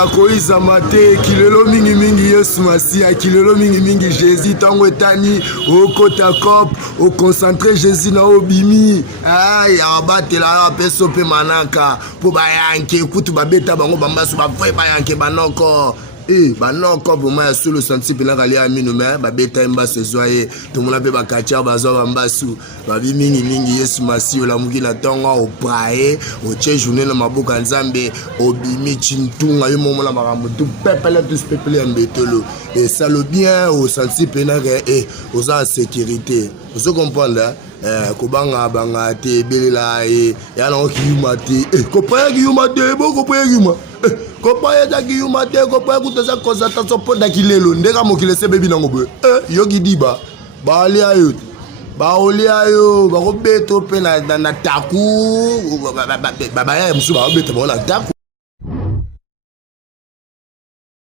ya koiza mate kilelo mingi mingi Yesu Masia kilelo mingi mingi Jésus tango etani okota cop au concentré Jésus na obimi ay abatela ya peso pe manaka po bayanke kutu babeta bango bambasu ba vrai bayanke banoko banoko boma ya solo senti pela kali ya mino me babeta mbasu zoye to mona pe bakacha bazo bambasu babi mingi mingi Yesu Masia la muki na tonga opae o che journée na maboka nzambe obimi chintunga yo momola makambo tout pepele tous pepele mbetolo et ça le bien au senti pena que aux en sécurité vous comprenez kobanga banga te belela ya na okiyuma te kopaya kiyuma te bo kopaya kiyuma kopaya ta kiyuma te kopaya kutesa concentration poda kilelo ndeka mokile se bebi nango be yoki diba bali ayo baoli ayo bakobeto pe na taku baba ya musu bakobeto bona taku